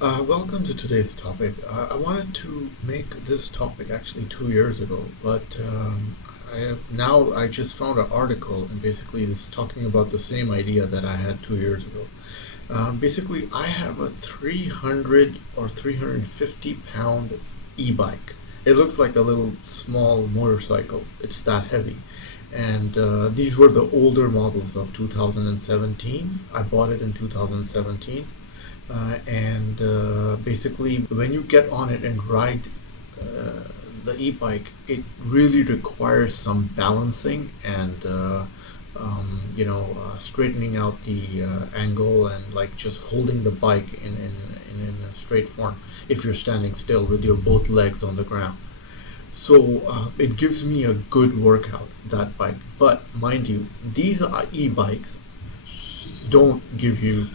Welcome to today's topic. I wanted to make this topic actually 2 years ago, but I just found an article and basically it's talking about the same idea that I had 2 years ago. Basically, I have a 300 or 350 pound e-bike. It looks like a little small motorcycle. It's that heavy. And these were the older models of 2017. I bought it in 2017. And basically, when you get on it and ride the e-bike, it really requires some balancing and straightening out the angle and like just holding the bike in a straight form if you're standing still with your both legs on the ground. So it gives me a good workout, that bike. But mind you, these e-bikes don't give you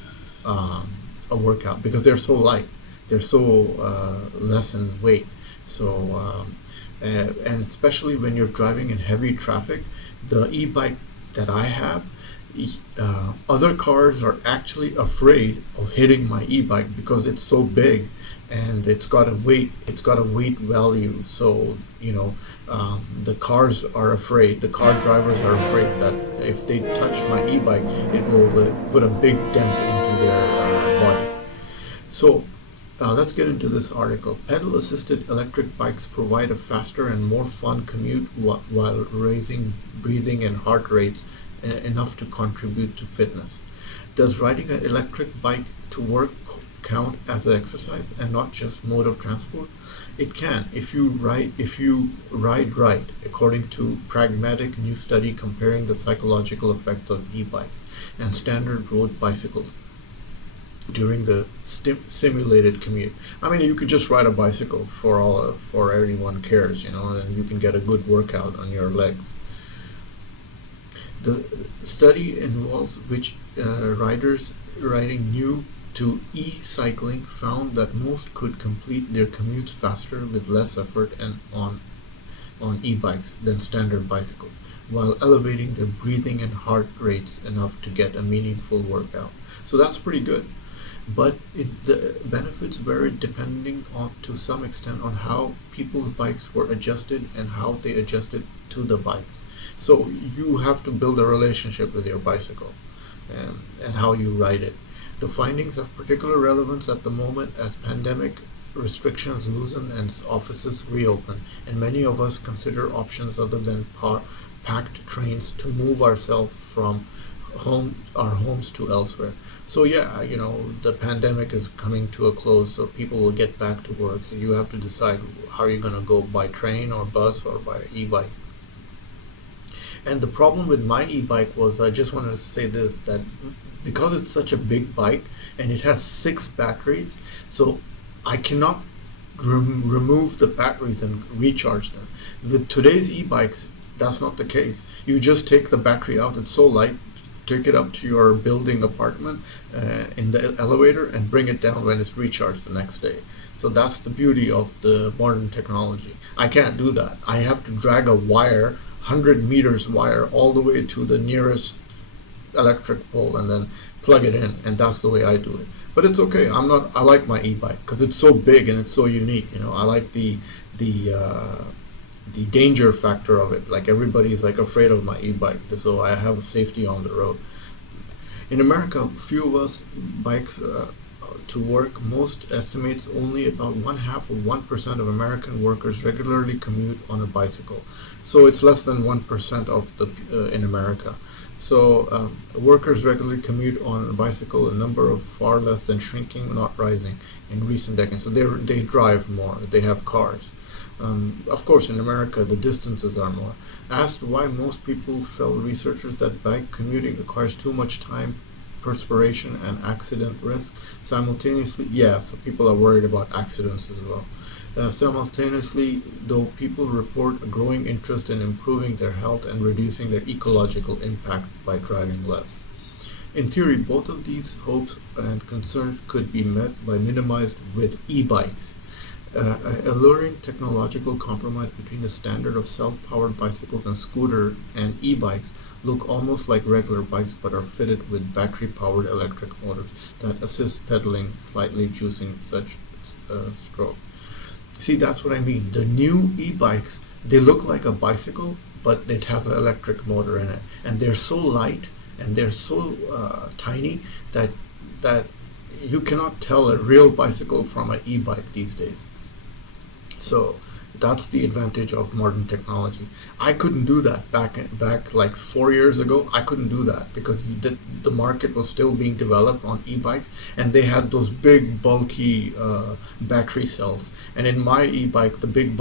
um, a workout because they're so light. They're so less in weight. So and especially when you're driving in heavy traffic, the e-bike that I have, other cars are actually afraid of hitting my e-bike because it's so big and it's got a weight. It's got a weight value. So the cars are afraid. The car drivers are afraid that if they touch my e-bike, it will put a big dent into their body. So let's get into this article. Pedal assisted electric bikes provide a faster and more fun commute while raising breathing and heart rates enough to contribute to fitness. Does riding an electric bike to work count as an exercise and not just mode of transport? It can if you ride right, according to pragmatic new study comparing the psychological effects of e-bikes and standard road bicycles during the simulated commute. I mean, you could just ride a bicycle for anyone cares, and you can get a good workout on your legs. The study involves which riders riding new to e-cycling found that most could complete their commutes faster with less effort and on e-bikes than standard bicycles, while elevating their breathing and heart rates enough to get a meaningful workout. So that's pretty good. But the benefits varied depending on, to some extent, on how people's bikes were adjusted and how they adjusted to the bikes. So you have to build a relationship with your bicycle and how you ride it. The findings have particular relevance at the moment as pandemic restrictions loosen and offices reopen, and many of us consider options other than packed trains to move ourselves from our homes to elsewhere. So yeah, the pandemic is coming to a close, so people will get back to work. So you have to decide how you're going to go, by train or bus or by e-bike. And the problem with my e-bike was, I just wanted to say this, that because it's such a big bike and it has 6 batteries, so I cannot remove the batteries and recharge them. With today's e-bikes, that's not the case. You just take the battery out. It's so light. Take it up to your building apartment in the elevator and bring it down when it's recharged the next day. So that's the beauty of the modern technology. I can't do that. I have to drag a wire, 100 meters wire, all the way to the nearest electric pole and then plug it in, and that's the way I do it. But it's okay. I like my e-bike because it's so big and it's so unique. I like the uh, the danger factor of it. Like, everybody is like afraid of my e-bike, so I have safety on the road. In America, few of us bikes to work. Most estimates only about 1/2 of 1% of American workers regularly commute on a bicycle. So it's less than 1% of the in America. So workers regularly commute on a bicycle, a number of far less than shrinking, not rising in recent decades. So they drive more. They have cars. Of course, in America, the distances are more. Asked why most people felt researchers that bike commuting requires too much time, perspiration, and accident risk. Simultaneously, yeah, so people are worried about accidents as well. Simultaneously, though, people report a growing interest in improving their health and reducing their ecological impact by driving less. In theory, both of these hopes and concerns could be met by minimized with e-bikes. Alluring technological compromise between the standard of self-powered bicycles and scooter and e-bikes look almost like regular bikes but are fitted with battery-powered electric motors that assist pedaling, slightly juicing such stroke. See, that's what I mean. The new e-bikes, they look like a bicycle, but it has an electric motor in it, and they're so light and they're so tiny that that you cannot tell a real bicycle from an e-bike these days. So that's the advantage of modern technology. I couldn't do that back like 4 years ago. I couldn't do that because the market was still being developed on e-bikes, and they had those big bulky battery cells. And in my e-bike, the big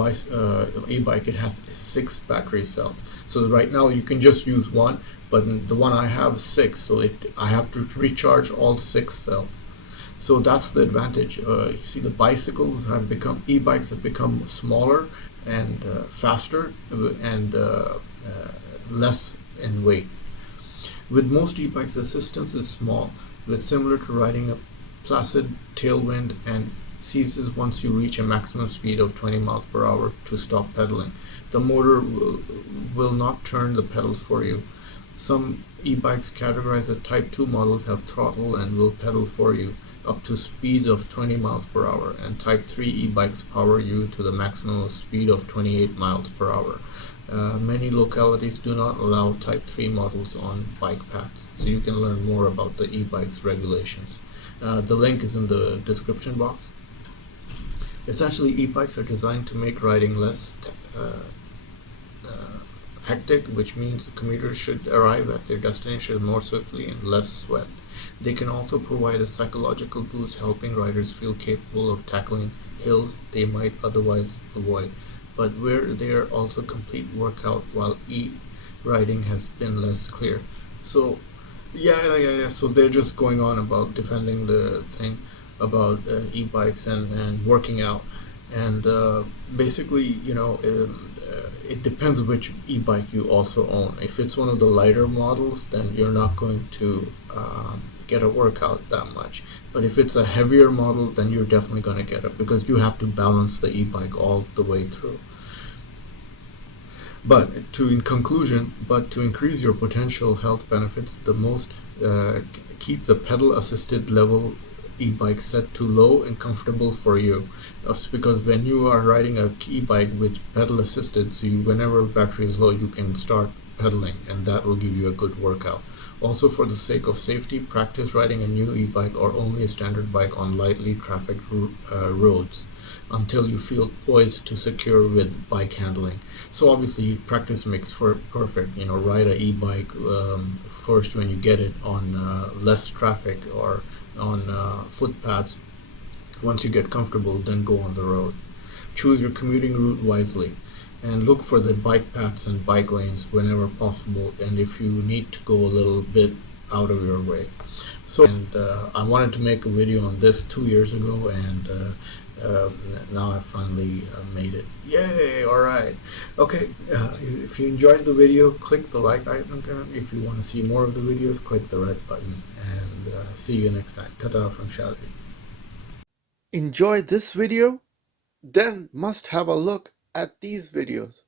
e-bike, it has 6 battery cells. So right now you can just use one, but the one I have 6, so I have to recharge all 6 cells. So that's the advantage. You see, the e-bikes have become smaller and faster and less in weight. With most e-bikes, assistance is small, with similar to riding a placid tailwind, and ceases once you reach a maximum speed of 20 miles per hour to stop pedaling. The motor will not turn the pedals for you. Some e-bikes categorized as Type 2 models have throttle and will pedal for you up to speed of 20 miles per hour, and Type 3 e-bikes power you to the maximum speed of 28 miles per hour. Many localities do not allow Type 3 models on bike paths, so you can learn more about the e-bikes regulations. The link is in the description box. Essentially, e-bikes are designed to make riding less hectic, which means the commuters should arrive at their destination more swiftly and less sweat. They can also provide a psychological boost, helping riders feel capable of tackling hills they might otherwise avoid, but where they are also complete workout, while e-riding has been less clear. So yeah. So they're just going on about defending the thing about e-bikes and working out, and basically, it depends which e-bike you also own. If it's one of the lighter models, then you're not going to get a workout that much. But if it's a heavier model, then you're definitely going to get it, because you have to balance the e-bike all the way through. In conclusion, to increase your potential health benefits, the most keep the pedal assisted level e-bike set to low and comfortable for you. Because when you are riding a e-bike with pedal assisted, so whenever battery is low, you can start pedaling, and that will give you a good workout. Also, for the sake of safety, practice riding a new e-bike or only a standard bike on lightly trafficked roads until you feel poised to secure with bike handling. So obviously, practice makes for perfect. Ride a e-bike first when you get it on less traffic or on footpaths. Once you get comfortable, then go on the road. Choose your commuting route wisely, and look for the bike paths and bike lanes whenever possible, and if you need to go a little bit out of your way. I wanted to make a video on this 2 years ago, and now I finally made it. Yay! Alright. Okay, if you enjoyed the video, click the like icon. If you want to see more of the videos, click the red button, and see you next time. Ta-ta from Shazi. Enjoy this video? Then must have a look at these videos.